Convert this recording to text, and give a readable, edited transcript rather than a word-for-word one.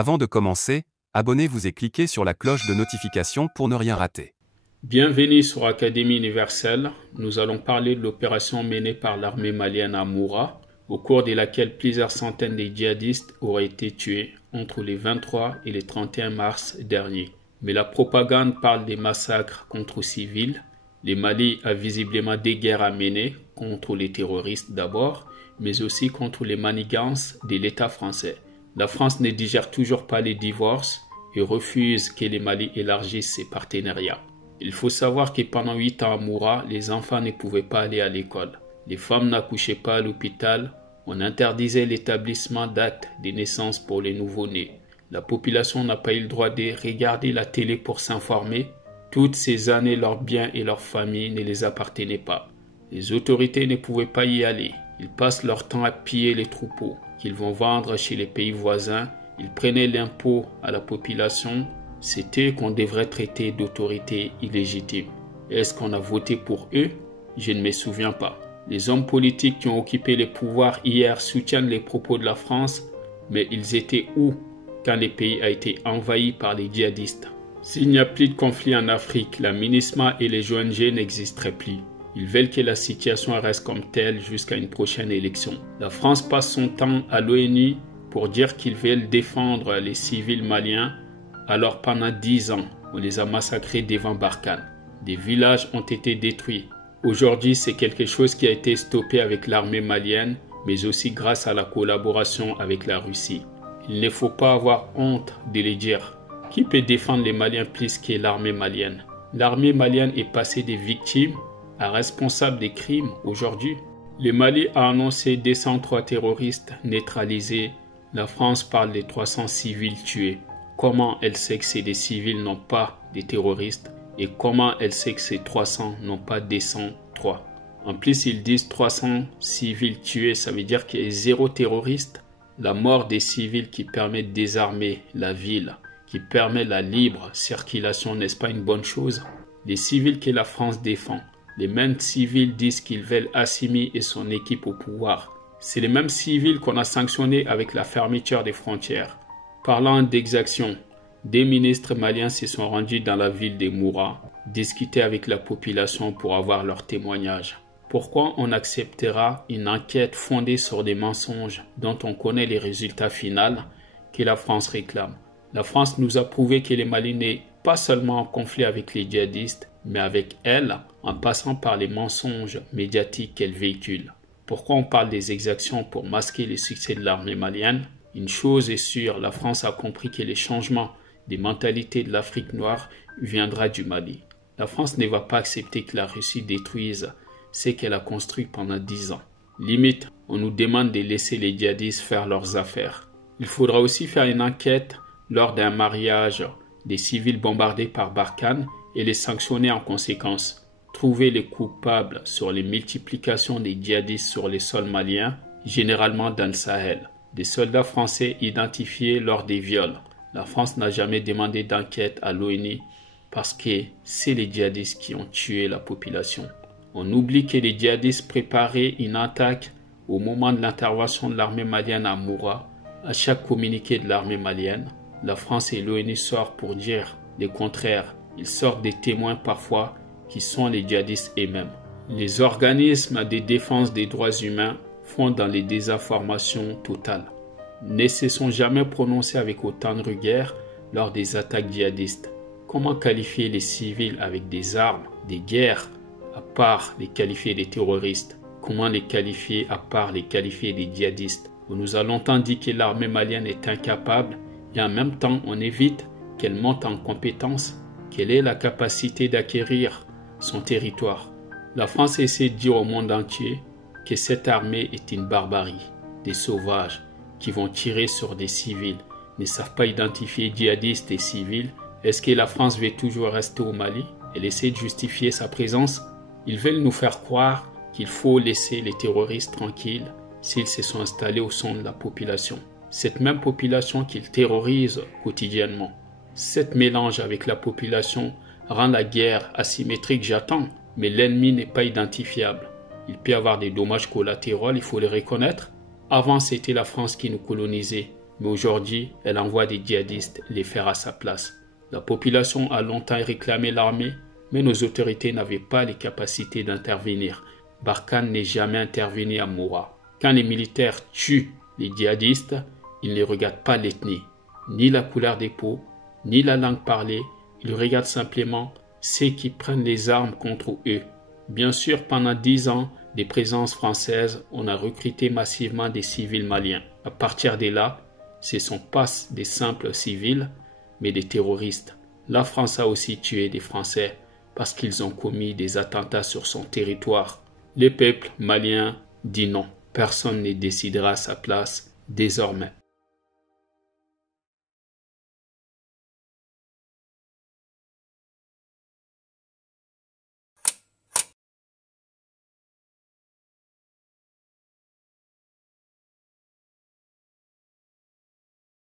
Avant de commencer, abonnez-vous et cliquez sur la cloche de notification pour ne rien rater. Bienvenue sur Académie Universelle. Nous allons parler de l'opération menée par l'armée malienne à Moura, au cours de laquelle plusieurs centaines de djihadistes auraient été tués entre les 23 et les 31 mars dernier. Mais la propagande parle des massacres contre civils. Le Mali a visiblement des guerres à mener contre les terroristes d'abord, mais aussi contre les manigances de l'État français. La France ne digère toujours pas les divorces et refuse que le Mali élargisse ses partenariats. Il faut savoir que pendant 8 ans à Moura, les enfants ne pouvaient pas aller à l'école. Les femmes n'accouchaient pas à l'hôpital. On interdisait l'établissement d'actes de naissance pour les nouveau-nés. La population n'a pas eu le droit de regarder la télé pour s'informer. Toutes ces années, leurs biens et leurs familles ne les appartenaient pas. Les autorités ne pouvaient pas y aller. Ils passent leur temps à piller les troupeaux qu'ils vont vendre chez les pays voisins. Ils prenaient l'impôt à la population. C'est eux qu'on devrait traiter d'autorités illégitimes. Est-ce qu'on a voté pour eux? Je ne me souviens pas. Les hommes politiques qui ont occupé les pouvoirs hier soutiennent les propos de la France, mais ils étaient où quand le pays a été envahi par les djihadistes? S'il n'y a plus de conflit en Afrique, la MINUSMA et les ONG n'existeraient plus. Ils veulent que la situation reste comme telle jusqu'à une prochaine élection. La France passe son temps à l'ONU pour dire qu'ils veulent défendre les civils maliens. Alors pendant 10 ans, on les a massacrés devant Barkhane. Des villages ont été détruits. Aujourd'hui, c'est quelque chose qui a été stoppé avec l'armée malienne, mais aussi grâce à la collaboration avec la Russie. Il ne faut pas avoir honte de le dire. Qui peut défendre les Maliens plus que l'armée malienne? L'armée malienne est passée des victimes à responsables des crimes aujourd'hui. Le Mali a annoncé 203 terroristes neutralisés. La France parle de 300 civils tués. Comment elle sait que ces des civils n'ont pas des terroristes et comment elle sait que ces 300 n'ont pas 203? En plus, ils disent 300 civils tués, ça veut dire qu'il y a 0 terroriste. La mort des civils qui permet de désarmer la ville, qui permet la libre circulation, n'est-ce pas une bonne chose? Les civils que la France défend, les mêmes civils disent qu'ils veulent Assimi et son équipe au pouvoir. C'est les mêmes civils qu'on a sanctionnés avec la fermeture des frontières. Parlant d'exactions, des ministres maliens se sont rendus dans la ville de Moura, discuter avec la population pour avoir leurs témoignages. Pourquoi on acceptera une enquête fondée sur des mensonges dont on connaît les résultats finaux que la France réclame? La France nous a prouvé que le Mali n'est pas seulement en conflit avec les djihadistes, mais avec elle, en passant par les mensonges médiatiques qu'elle véhicule. Pourquoi on parle des exactions pour masquer le succès de l'armée malienne? Une chose est sûre, la France a compris que le changement des mentalités de l'Afrique noire viendra du Mali. La France ne va pas accepter que la Russie détruise ce qu'elle a construit pendant 10 ans. Limite, on nous demande de laisser les djihadistes faire leurs affaires. Il faudra aussi faire une enquête lors d'un mariage des civils bombardés par Barkhane et les sanctionner en conséquence. Trouver les coupables sur les multiplications des djihadistes sur les sols maliens, généralement dans le Sahel. Des soldats français identifiés lors des viols. La France n'a jamais demandé d'enquête à l'ONU parce que c'est les djihadistes qui ont tué la population. On oublie que les djihadistes préparaient une attaque au moment de l'intervention de l'armée malienne à Moura. À chaque communiqué de l'armée malienne, la France et l'ONU sortent pour dire le contraire. Ils sortent des témoins parfois qui sont les djihadistes eux-mêmes. Les organismes de défense des droits humains font dans les désinformations totales. Ne se sont jamais prononcés avec autant de rigueur lors des attaques djihadistes. Comment qualifier les civils avec des armes, des guerres, à part les qualifier des terroristes? Comment les qualifier à part les qualifier des djihadistes? On nous a longtemps dit que l'armée malienne est incapable et en même temps on évite qu'elle monte en compétence. Quelle est la capacité d'acquérir son territoire? La France essaie de dire au monde entier que cette armée est une barbarie, des sauvages qui vont tirer sur des civils, ne savent pas identifier djihadistes et civils. Est-ce que la France veut toujours rester au Mali? Elle essaie de justifier sa présence. Ils veulent nous faire croire qu'il faut laisser les terroristes tranquilles s'ils se sont installés au sein de la population. Cette même population qu'ils terrorisent quotidiennement. Cette mélange avec la population rend la guerre asymétrique, j'attends, mais l'ennemi n'est pas identifiable. Il peut y avoir des dommages collatéraux, il faut les reconnaître. Avant, c'était la France qui nous colonisait. mais aujourd'hui, elle envoie des djihadistes les faire à sa place. La population a longtemps réclamé l'armée, mais nos autorités n'avaient pas les capacités d'intervenir. Barkhane n'est jamais intervenu à Moura. Quand les militaires tuent les djihadistes, ils ne regardent pas l'ethnie, ni la couleur des peaux, ni la langue parlée. Ils regardent simplement ceux qui prennent les armes contre eux. Bien sûr, pendant 10 ans de présence française, on a recruté massivement des civils maliens. À partir de là, ce ne sont pas des simples civils, mais des terroristes. La France a aussi tué des Français parce qu'ils ont commis des attentats sur son territoire. Le peuple malien dit non. Personne ne décidera à sa place désormais.